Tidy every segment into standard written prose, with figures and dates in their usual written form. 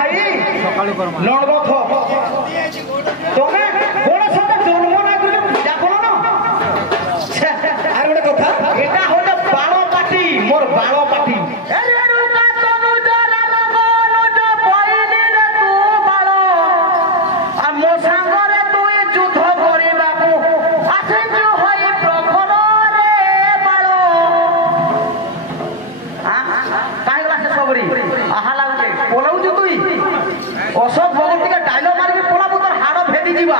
ভাই নড়বথ তুমি বড় সাথে জন্ম না করে পূজা করো না আর একটা কথা এটা হলো বারো পাটি মোর বারো পাটি অশোক ভগত থেকে ডায়লগ মারিকি পলাবু তোর হাড় ভেদি যা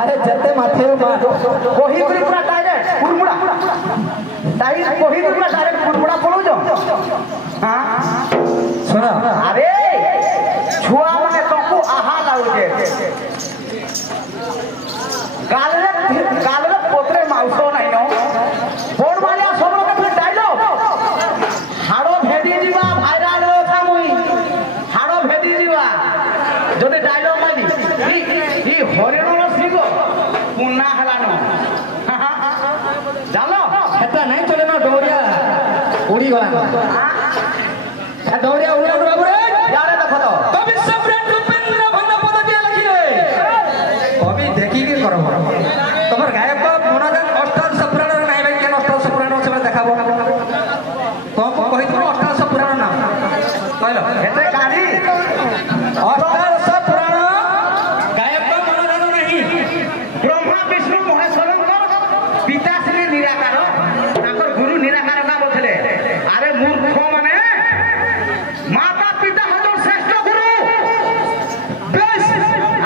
अरे जते माथे कोही पूरा डायरेक्ट कुरमुड़ा ताई कोही पूरा डायरेक्ट कुरमुड़ा बोलो जो हां सुना अरे छुआ माने तुमको आहा लाउजे गालरे पोतरे माउसो नहीं नो बोर्ड वाले सब लोग के डायलॉग हाड़ो भेदी जीवा भाइराल हो था मुई हाड़ो भेदी जीवा जदे डायलॉग मारी ई हरिण पुन्ना हलानो जानो हेता नहीं चले ना डोरिया उड़ी गला डोरिया उड़ा उड़ा रे यारे देखो तो कवि सम्राट उपेंद्र भनपद दिया लिखी रे कवि देखी के करो तमर गायक मनोरंजन अष्टादश पुराण नाही भाई केन अष्टादश पुराण से देखाबो कम कहि तो अष्टादश पुराण नाम कहलो हेते गाड़ी अष्टादश पुराण गायक मनोरंजन नहीं ब्रह्मा विष्णु महेश्वर पिताश्री निराकार ताकर गुरु निराकार का बोलते अरे मूर्ख माने माता पिता हजर श्रेष्ठ गुरु बेस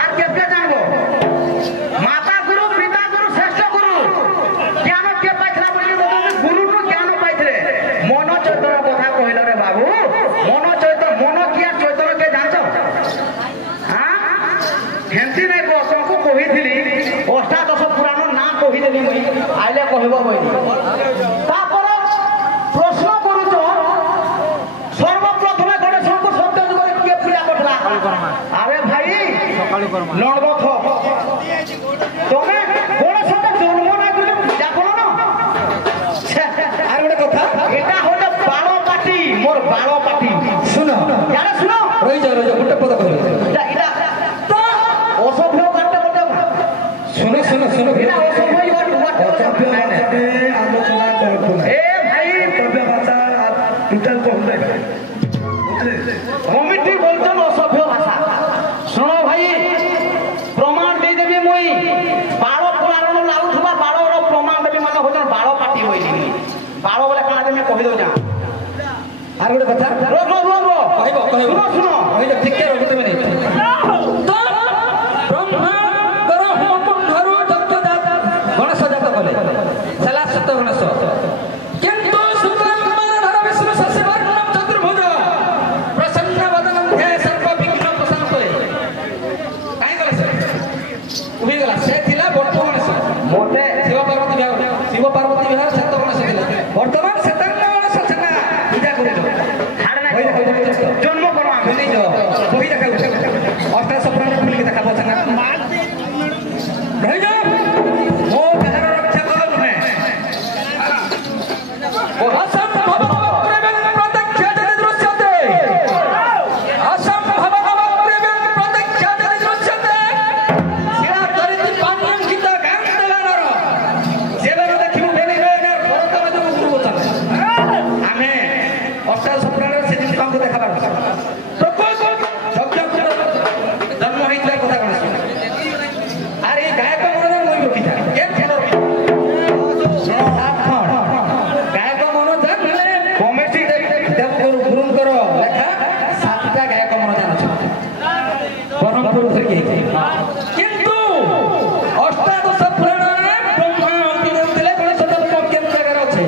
আর কেতে জানবো মাতা গুরু পিতা গুরু শ্রেষ্ঠ গুরু জ্ঞান কে পাইছরা বলি তুমি গুরু তো জ্ঞান পাইছরে মন চৈতন্য কথা কইল রে বাবু মন চৈতন্য মন কি আর চৈতন্য কে জানছো হ্যাঁ হেন্তি নাই কো তোমাকে কইছিলি অষ্টাদশ পুরাণ না কহিদেলি মই আইলে কহিব বই তারপরে প্রশ্ন করুছ সর্বপ্রথমে গণেশকে সত্য যুগে কে পূজা করলা আরে ভাই নড়বথ তুমি গণেশকে জন্ম না করে পূজা করো না আর একটা কথা এটা হলো বারো পাটি মোর বারো পাটি শুনো যারা শুনো রই যাও গোটে পদ কইলো এটা তো অসভ্য কাটতে বলতে শুনো শুনো শুনো এটা অসভ্য অসভ্য আলোচনা করতো না এ ভাই অসভ্য ভাষা টোটাল কম নাই কমিটি বলছেন অসভ্য ভাষা শোনো ভাই প্রমাণ দিয়ে দেবি মই 12 পুরাণ লাউথবা 12 র প্রমাণ দেবি মানে হজন 12 পাটি হইনি 12 বলে কানা দেবি কहि দও যা আর ଗୋଟେ কথা রো রো রো রো কহিব কহিব শুনো শুনো কহিল ঠিক কে রবি তুমি নাই তো ব্রহ্মা গ্রহ কুণ্ঠরু দত্তদাত গণেশ জাত বলে সালা সত্য গণেশ কিন্তু শুক্লাম বরধর বিষ্ণু শশিবর্ণম চতুর্ভুজ প্রসন্ন বদনম ধ্যায় সর্ব বিঘ্ন প্রশান্তয়ে কাই গণেশ উহি গলা সে থিলা বর্ত গণেশ মোতে শিব পার্বতী বিবাহ সত্য গণেশ থিলা বর্তমান সতঙ্গ গণেশ আছে না পূজা করিল জন্ম করবা মিলি যাও বহি দেখা ପାଖକୁ ଦେଖାବାର ଜନ୍ମ ହେଇଥିବା କଥା କଣ ଆରେ ଏଇ ଗାୟକ ମନୋଜ ମୁଇଁ ରଖିଥା ଗାୟକ ମନୋଜ କମିଟି ଦେବଗୁରୁ ଗୁରୁଙ୍କର ଲେଖା 7ଟା ଗାୟକ ମନୋଜ ଅଛି ବ୍ରହ୍ମପୁର ଧରିକି କିନ୍ତୁ ଅଷ୍ଟାଦଶ ପୁରାଣରେ ବ୍ରହ୍ମା ଅନ୍ତି ଦେଉଥିଲେ ଗଣେଶ ଦେବ କେତେ ଜାଗାରେ ଅଛି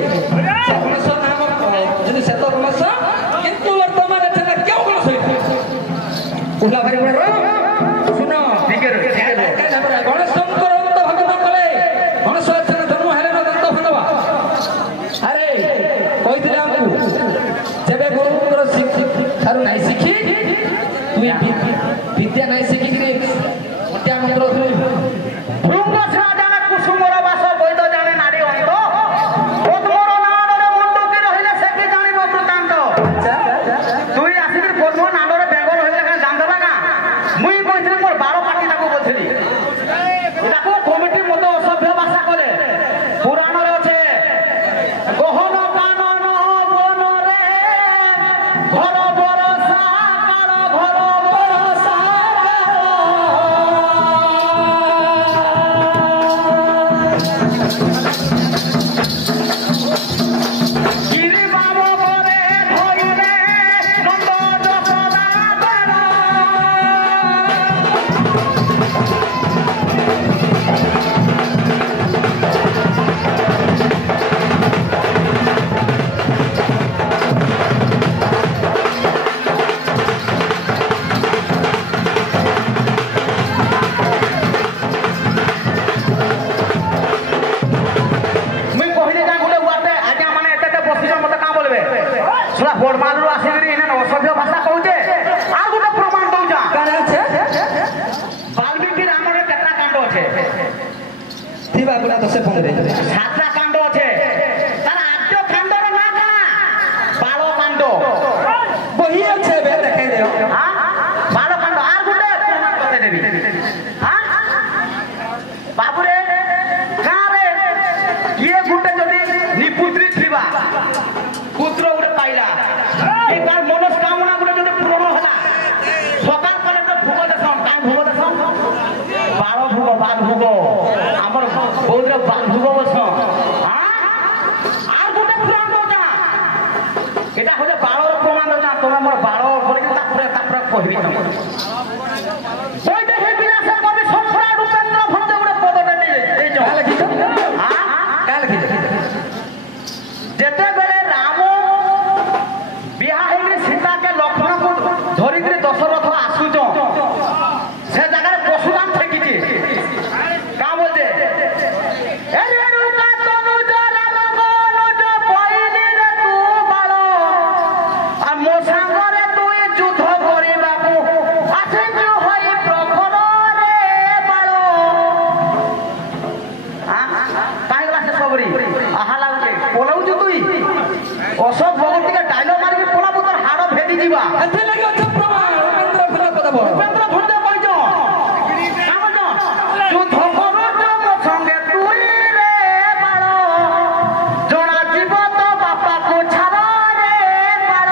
ସେ ଗଣେଶ ନାମ ଯଦି ସେତ ଗଣେଶ କିନ୍ତୁ ବର୍ତ୍ତମାନ ଏଠାରେ କେଉଁ ଗଣେଶ ଉଲା ଭାରି ବଡ଼ ଶୁଣ ଗଣେଶଙ୍କର ଅନ୍ତ ଭଜନ କଲେ ଗଣେଶ ଏଠାରେ ଜନ୍ମ ହେଲେ ନା ଦନ୍ତ ଭଜବା ଆରେ କହିଥିଲେ ଆମକୁ ଯେବେ ଗୁରୁଙ୍କର ଠାରୁ ନାଇଁ ଶିଖି ତୁଇ ବିଦ୍ୟା ନାଇଁ ଶିଖିକିରି ମତ୍ୟା ମନ୍ତ୍ର ଭୃଙ୍ଗ ଛଡ଼ା ଜାଣେ କୁସୁମର ବାସ ବୈଦ ଜାଣେ ନାରୀ ଅନ୍ତ ପଦ୍ମର ନାଡ଼ରେ ମୁଣ୍ଡକି ରହିଲେ ସେଠି ଜାଣିବ ବୃତ୍ତାନ୍ତ ତୁଇ ଆସିକିରି ପଦ୍ମ ନାଡ଼ରେ ବେଙ୍ଗ ରହିଲେ କାଁ ଜାଣିଦେବା କାଁ ମୁଇଁ କହିଥିଲି ମୋର ବାଳ ପାଟି ତାକୁ ବୋଝିଲି ତାକୁ କମିଟି ମତେ ଅସଭ୍ୟ ଭାଷା କଲେ ପୁରାଣରେ ଅଛେ ଗହନ କାନନ ବନରେ ଘର ବରସା କାଳ ଘର ବରସା ଗିରି ବାମ ପରେ ଧଇଲେ ନନ୍ଦ ଯଶୋଦା ବେଳ मुई कहली का गुटे वाटे आज्ञा माने एते बसिछ मते का बोलबे सुला बडमालरू आसीकरी इने असभ्य भाषा कहूचे आ गुटे प्रमाण दउजा କାଣା ଅଛି वाल्मीकि रामायण केतना कांड আছে ଥିବା ଗୁଡ଼ା ତ ସେ ଫୋନରେ 7টা कांड আছে তার আদ্য কাণ্ডর না কানা বাল কাণ্ড বহি আছে বে দেখাই দেও हां बाल कांड আর গুटे প্রমাণ করতে দেবি हां बाबूरे गारे ये गुटे जदी निपुत्री थिबा पुत्र गुटे पाइला ए तार मनोस्कामना गुटे जदी पूर्ण होला सकाल कले तो भोग देसन काई भोग देसन बाल भोग बाद भोग हमर बहुरे बाद भोग बसन हां আর গুटे প্রমাণ দা এটা হলে বালর প্রমাণ দা তোমরা মোর বাল বলে তারপরে কইবি তুমি ওইটা হে বিলাসে কবি সংসার রূপেন্দ্র ভঞ্জ গুটে পদটা নিয়ে এই যে କାହା ଲେଖିଛ हां କାହା ଲେଖିଛ ଯେତେବେଳେ ରାମ ବିହା ହେଇକି ସୀତା के ଲକ୍ଷ୍ମଣ को ଧରିକିରି ଦଶରଥ ଆସୁଛ ସେ ଜାଗାରେ ପଶୁଦାନ ଠେକିଛି କା ବୋଲତେ ଏ ରେଣୁକା ତନୁଜ ରାମ ଗନୁଜ ପଇଲି ରେ ତୁ ବାଳ ଆ ମୋ ସାଙ୍ଗରେ ତୁଇ ଯୁଦ୍ଧ କରିବାକୁ ଆସିଛୁ ହୋଇ ପ୍ରଖର ରେ ବାଳ କାହିଁଗଲା ସେ ସବୁରି ଆହା ଲାଗୁଛି ପଲାଉଛୁ ତୁଇ ଅଶୋକ ଭଗବତୀকে ডায়লগ মারিকি পলাবু তোর হাড় ভেদি ଯିବା ଏଥି ଲାଗି ଅଛି ପ୍ରମାଣ ଉପେନ୍ଦ୍ର ଫୁଲ କଥା ବଳ ଉପେନ୍ଦ୍ର ଭଞ୍ଜ କହିଛ କାଁ କହିଛ ଯୁଦ୍ଧ କରୁଛୁ ମୋ ସଙ୍ଗେ ତୁଇ ରେ ବାଳ ଜଣା ଯିବ ତ ବାପାକୁ ଛାଡ଼ ରେ ବାଳ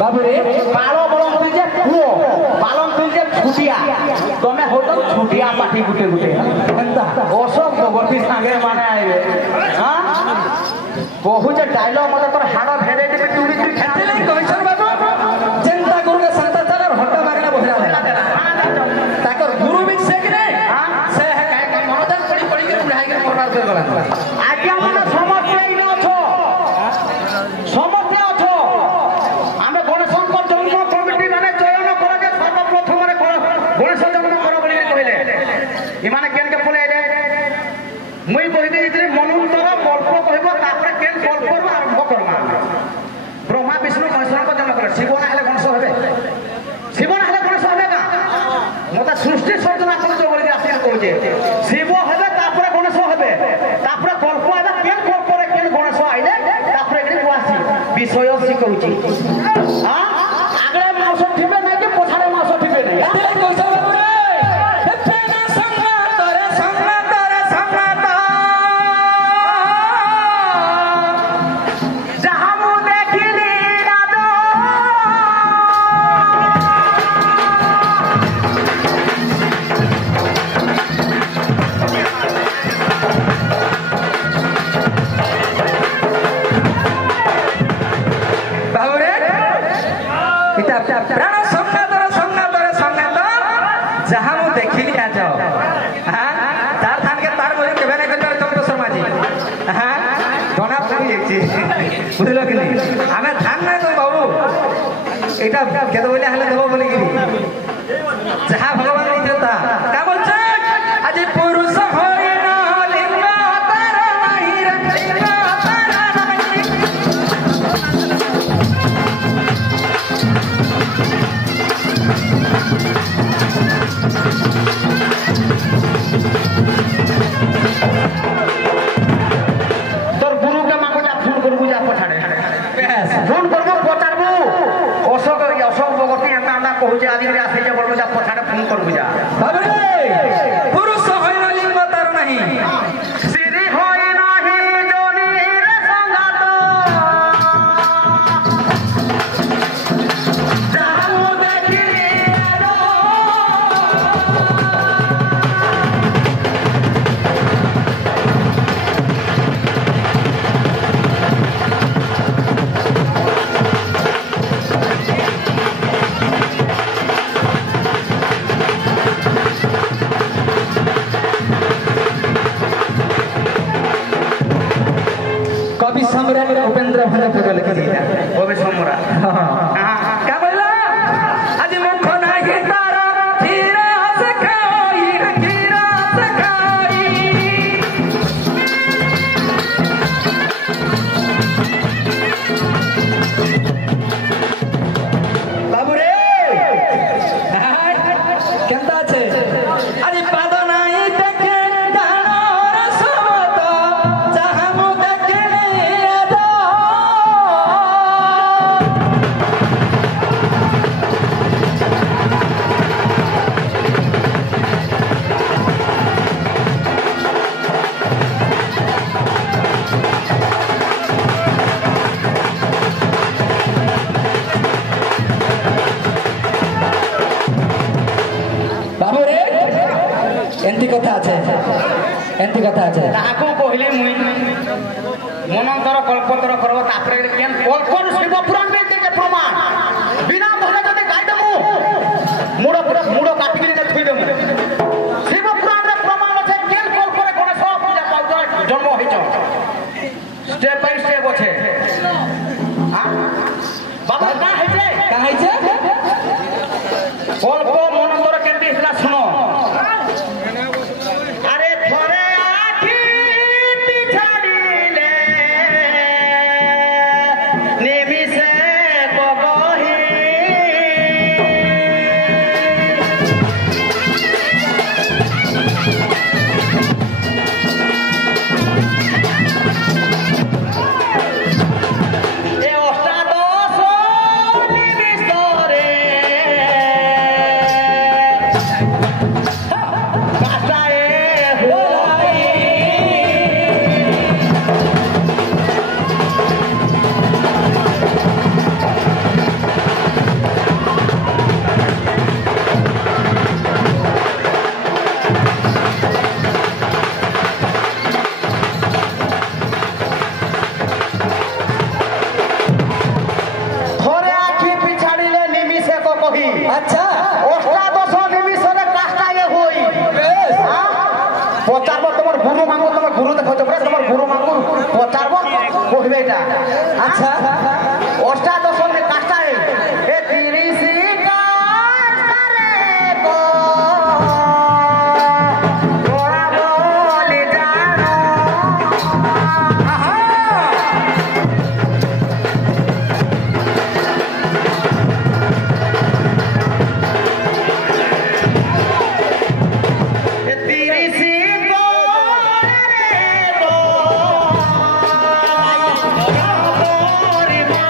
ବାବୁରେ ବାଳ ବଳନ ତୁଇ ଯେ ପୁଅ ବାଲନ ତୁଇ ଯେ ଛୁଟିଆ ତମେ ହଉଛ ଛୁଟିଆ ପାଠି ଗୁଟେ ଗୁଟେ ଏନ୍ତା ଅଶୋକ ଭଗବତୀ ସାଙ୍ଗେ ମାନେ ଆଇବେ ହାଁ କହୁଛେ ଡାଇଲଗ ମତେ ତୋର ହାଡ଼ ଭେଦେଇ ଦେବି ତୁଇ ଏଥି ଲାଗି କହିଛନ୍ ବାବୁ ଯେନ୍ତା ଗୁରୁକେ ସେନ୍ତା ଚାଲର ହଟା ମାଗଣା ବହିରା ଦେଲା ତାକର ଗୁରୁ ବି ସେ କି ନାଇଁ ସେ ଗାୟକ ମନୋଜ ପଡ଼ି ପଡ଼ିକି ବୁଢ଼ାଇକି ମରବାର କରି ଗଲା ଆଜ୍ଞା ମାନେ ସମସ୍ତେ ଏଇନେ ଅଛ ସମସ୍ତେ ଅଛ ଆମେ ଗଣେଶଙ୍କ ଜନ୍ମ କମିଟି ମାନେ ଚୟନ କର ଯେ ସର୍ବପ୍ରଥମରେ ଗଣେଶ ଜନ୍ମ କର ବୋଲି କହିଲେ ଏମାନେ କେନକେ ପଳେଇଲେ ମୁଇଁ କହି ଦେଇଥିଲି ମନୁନ୍ତର କଳ୍ପ କହିବ ତାପରେ କେନ୍ କଳ୍ପରୁ ଆରମ୍ଭ କରମା ବ୍ରହ୍ମା ବିଷ୍ଣୁ ମହେଶ୍ୱରଙ୍କ ଜନ୍ମ କଲେ ଶିବ ନା ହେଲେ ଗଣେଶ ହେବେ ଶିବ ନା ହେଲେ ଗଣେଶ ହେବେ କା মতে সৃষ্টি সর্জনা করছো বলে আসিয়া করছে শিব হবে তারপরে গণেশ হবে তারপরে গল্প হবে কেন ବିଷୟ ଶିଖଉଛି ଆଗରେ ମାଉସ ଥିବେ ନାଇଁ କି ପଛାରେ ମାଉସ ଥିବେ ନାଇଁ বুঝল কি আমি ধান না তো বাবু এটা কেতে বলে হলে দেব বলে কি যাহা ভগবান নিজে তা কা বলছে আজ পুরুষ হয় না লিঙ্গ তার নাই রে লিঙ্গ তার নাই তোর গুরুকে মাগো যা ফোন করবো যা পছাড়ে ফোন করবো পচারবো অশোক অশোক ভগতী এন্তা এন্তা কହୁছে আদি করে আসে যে বলবো যা পছাড়ে ফোন করবো যা বাবরে পুরুষ হয় না লিঙ্গ তার নাই শ্রী হয় নাহি জনির সঙ্গাত যাহু দেখিলি कवि सम्राट उपेंद्र भंडारी लिखि दिया কবি সম্রাট का बोला आज मुख नाही तारा खीरा से खाई खीरा से खाई बाबू रे केंता আছে आज पाद नाही देखे दानर सबत जहां मु देखे जा बाबू रे एंती कथा আছে ତାହାକୁ କହିଲି ମୁଇଁ ମନନ୍ତର କଳ୍ପତର କରବ ତାପରେ କେନ୍ କଳ୍ପନ ଶିବ ପୁରାଣ ଦେଇଛେ ପ୍ରମାଣ ବିନା ଧରେ ଯଦି ଗାଇଦେମୁ ମୁଡ଼ କାଟିକିରି ଥୋଇଦେମୁ ଶିବ ପୁରାଣରେ ପ୍ରମାଣ ଅଛି କେନ୍ କଳ୍ପରେ ଗଣେଶ ପୂଜା ପାଉଛ ଜନ୍ମ ହେଇଛ স্টেপ বাই স্টেপ আছে বাবা কা ହେଇছে কল্প মনন্তর কেন্দ্রে হিলা শুনো আরে থরে আখি পিছাড়িলে নিমিষে কবহি এ অষ্টাদশ নিমিষরে কাটায়ে হোলাই থরে আখি পিছাড়িলে নিমিষে কহি अच्छा অষ্টাদশ নিমিষরে কাটায়ে হই পচারব তোমার গুরু মাঙ্গু তোমার গুরু দেখছ পরে তোমার গুরু মাঙ্গু পচারব কহিবে এটা अच्छा অষ্টাদশ কাটায়ে এ 30 কাটারে গো তোরা বলি জানো এ 30 করে গো তোরি মা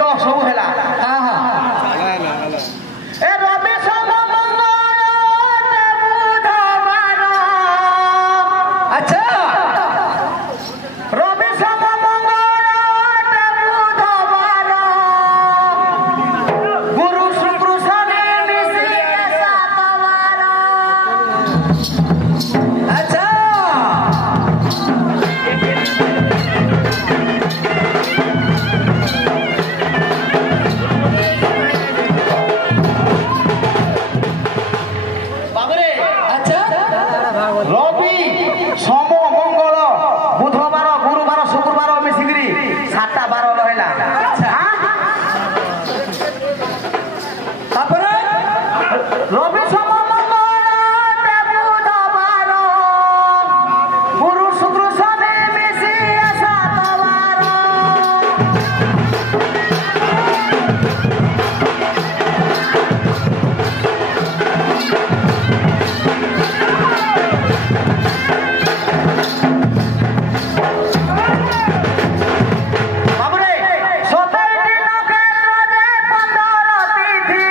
ଖଣ୍ଡ ସବୁ ହେଲା ହଁ ହଁ ଏ ରବି ସୋମ ମଙ୍ଗଳ ବୁଧବାର ଆଚ୍ଛା ରବି ସୋମ ମଙ୍ଗଳ ବୁଧବାର ଗୁରୁ ଶୁକ୍ର ଶନି ମିଶି ସାତବାର ଆଚ୍ଛା ବାବୁରେ ଆଚ୍ଛା ରବି ସୋମ ମଙ୍ଗଳ ବୁଧବାର ଗୁରୁବାର ଶୁକ୍ରବାର ମିଶିକିରି 7ଟା ବାର ରହିଲା ତାପରେ ରବି ସୋମ ମଙ୍ଗଳ ବୁଧବାର ଗୁରୁ ଶୁକ୍ର ଶନି ମିଶି 7 ବାର ବାବୁରେ 27 ଦିନ କ୍ଷେତ୍ରରେ 15 ତିଥି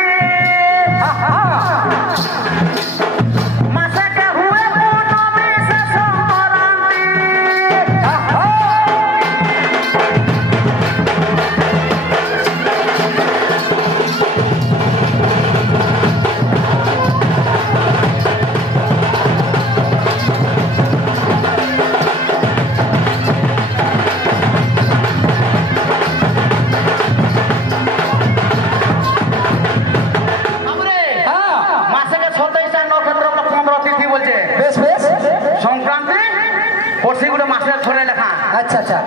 ମାସକେ ହୁଏ ପୂର୍ଣ୍ଣମୀ ଶେଷ ସଂକ୍ରାନ୍ତି বাবুরে হ্যাঁ মাসেকে 27টা নক্ষত্র 15 তিথি বলছে বেশ বেশ সংক্রান্তি পড়ছি গোটে মাসে ধরে লেখা আচ্ছা আচ্ছা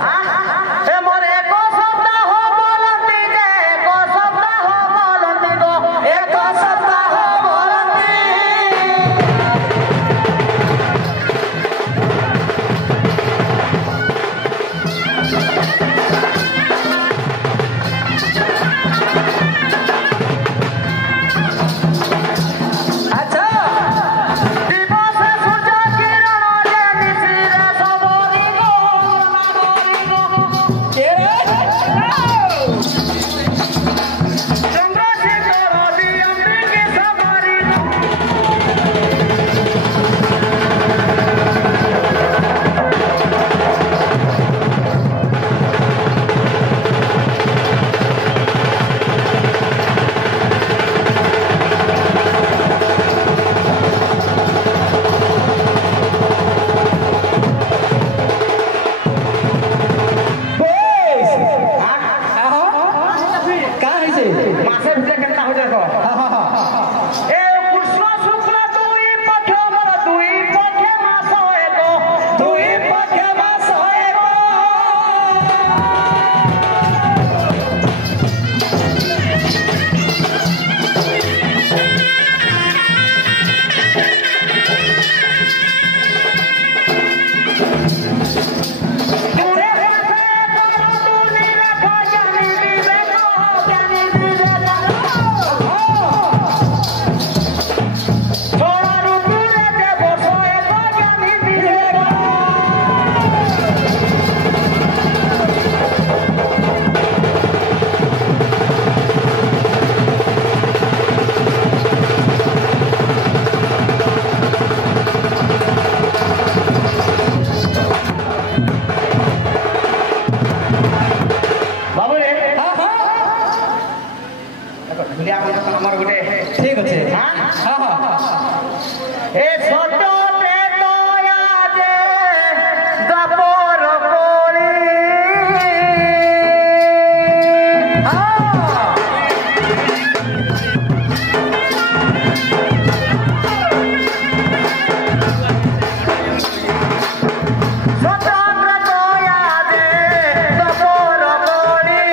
এ মোর এক সপ্তাহ বলতি যে এক সপ্তাহ বলতি গো এক সপ্তাহ বলতি আচ্ছা দিবসে সূর্য কিরণ যে নিশিরে সবরি গো নাগরি গো কে রে চন্দ্রশেখর দিয়ম্বিকে সবরি গো বেশ আহা কা হইছে মাসে ভিতরে কেনটা হয়ে দেখো হ্যাঁ হ্যাঁ হ্যাঁ এ কৃষ্ণ শুক্ল দুই পক্ষে আমার দুই পক্ষে মাস এক দুই পক্ষে মাস এক দূরে হইছে তোমরা দুনি রেখা জ্ঞানী বিবেক জ্ঞানী বিবেক ছোড়া রূপুরে দেব এক জ্ঞানী বিবেক বাবুরে হ্যাঁ হ্যাঁ ভুলিয়া আমার গোটে ঠিক আছে হ্যাঁ হ্যাঁ হ্যাঁ এ ছোটতে দয়া যে দাপর করি স্বতন্ত্র দয়া যে দাপর করি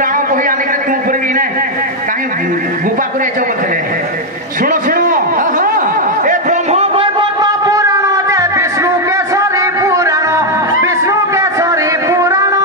पुराण बही आनिक तू पर ही ने कहीं गुपा करे चौ बोलते सुनो सुनो ए ब्रह्म वैवर्त पुराण जे विष्णु केसरी पुराण विष्णु केसरी पुराण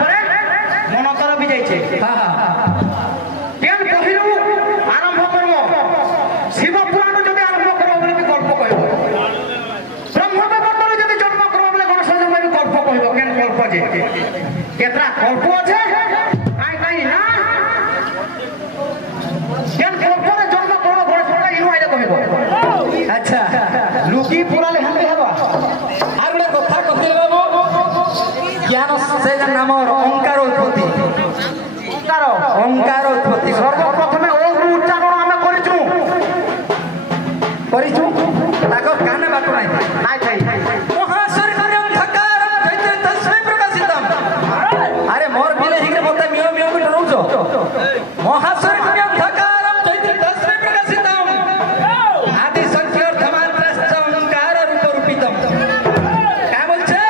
मनतर भी जाइए आरंभ करब शिव पुराण जो आरंभ करब बोले गल्प कह ब्रह्म वैवर्त जो जन्म करब बोले गणेश जन्म भी गल्प कह केन गल्प जे केतरा गल्प अच्छे कहीं कहीं ना केन गल्प जन्म करब गणेश इनु आइले कहब अच्छा लुकी पूरा ले हमें हवा আর গোটে কথা কহিলে বাবু জ্ঞান সে নাম ওঙ্কার উৎপত্তি ওঙ্কার উৎপত্তি সর্বপ্রথমে ওম উচ্চারণ আমি করিছু তাকর কানে বাতু নাই নাই থাই মহাশূন্যম ঠকারম চৈতন্য তস্মৈ প্রকাশিতম আরে মোর বিলে হিগরে বতা মিও মিও কে ডরউছ মহাশূন্যম ঠকারম চৈতন্য তস্মৈ প্রকাশিতম আদি সংখ্য অর্থমাত্রাশ্চ ওঙ্কার রূপ রূপিতম কা বলছে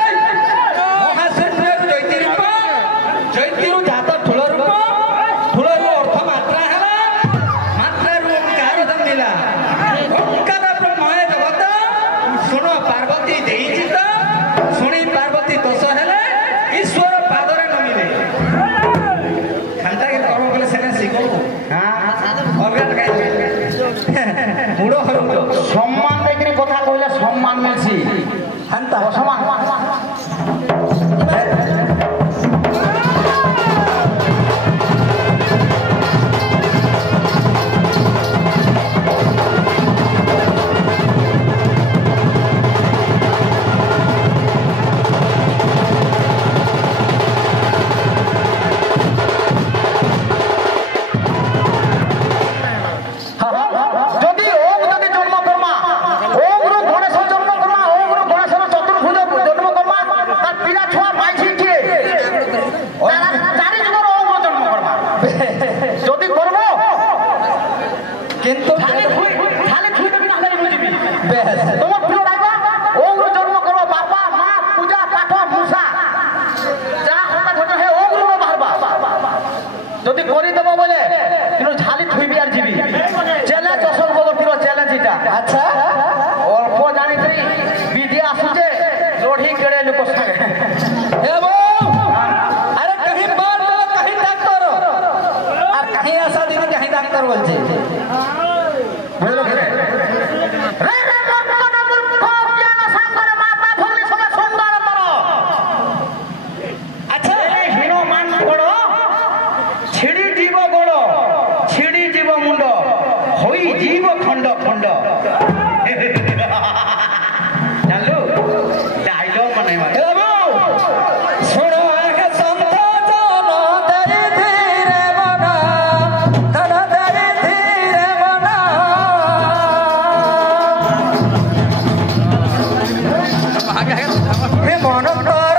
মহাশূন্য চৈতন্য চৈতন্য জাত ঠুল রূপ ঠুলর অর্থ মাত্রা হেলা মাত্রার ওঙ্কার দম দিলা ওঙ্কার ব্রহ্ময় জগত শুনো পার্বতী দেইছি তো শুনি পার্বতী দোষ হেলে ঈশ্বর পাদরে নমিলে খান্তা কে করব বলে সেনে শিখো হ্যাঁ অগ্রাণ গাইছে মুড়ো হরু সম্মান দেখে কথা কইলে সম্মান মিলছি হান্তা অসম্মান যদি ওম যদি জন্ম কর্মা ওম রূপ গণেশ জন্ম কর্মা ওম রূপ গণেশের চতুর্ভুজ জন্ম কর্মা তার পিলা ছোয়া পাইছি কে তারা চারি যুগর ওম জন্ম কর্মা যদি করব কিন্তু খালি ছুই দেবি না হলে বুঝবি বেশ তোমার প্রিয় রাইবা ওম রূপ জন্ম করব বাপা মা পূজা পাঠ মুসা যা কথা ঘটে হে ওম রূপ বাহারবা যদি করি দেব বলে কিন্তু ঝালি থুইবি আর জিবি চ্যালেঞ্জ অসল বলো পুরো চ্যালেঞ্জ এটা আচ্ছা অল্প জানিত্রী বিদ্যা আসুছে লড়ি কেড়ে লোক সাথে এ বউ আরে কहीं बात बोलो कहीं डॉक्टर আর कहीं आशा दीदी कहीं डॉक्टर বলছে বুঝলো রে রে মূর্খ মূর্খ জ্ঞান সাগর মাতা ভগ্নি সবে সুন্দর তর আচ্ছা এই হিরো মান বড় ছিড়ি জীব গোড় ছিড়ি জীব মুন্ড হই জীব খণ্ড খণ্ড জানলু ডাইলগ মানে এ বউ শোনো আগে সন্ত জন ধরে ধীরে মনা ধর ধরে ধীরে মনা হে মন তো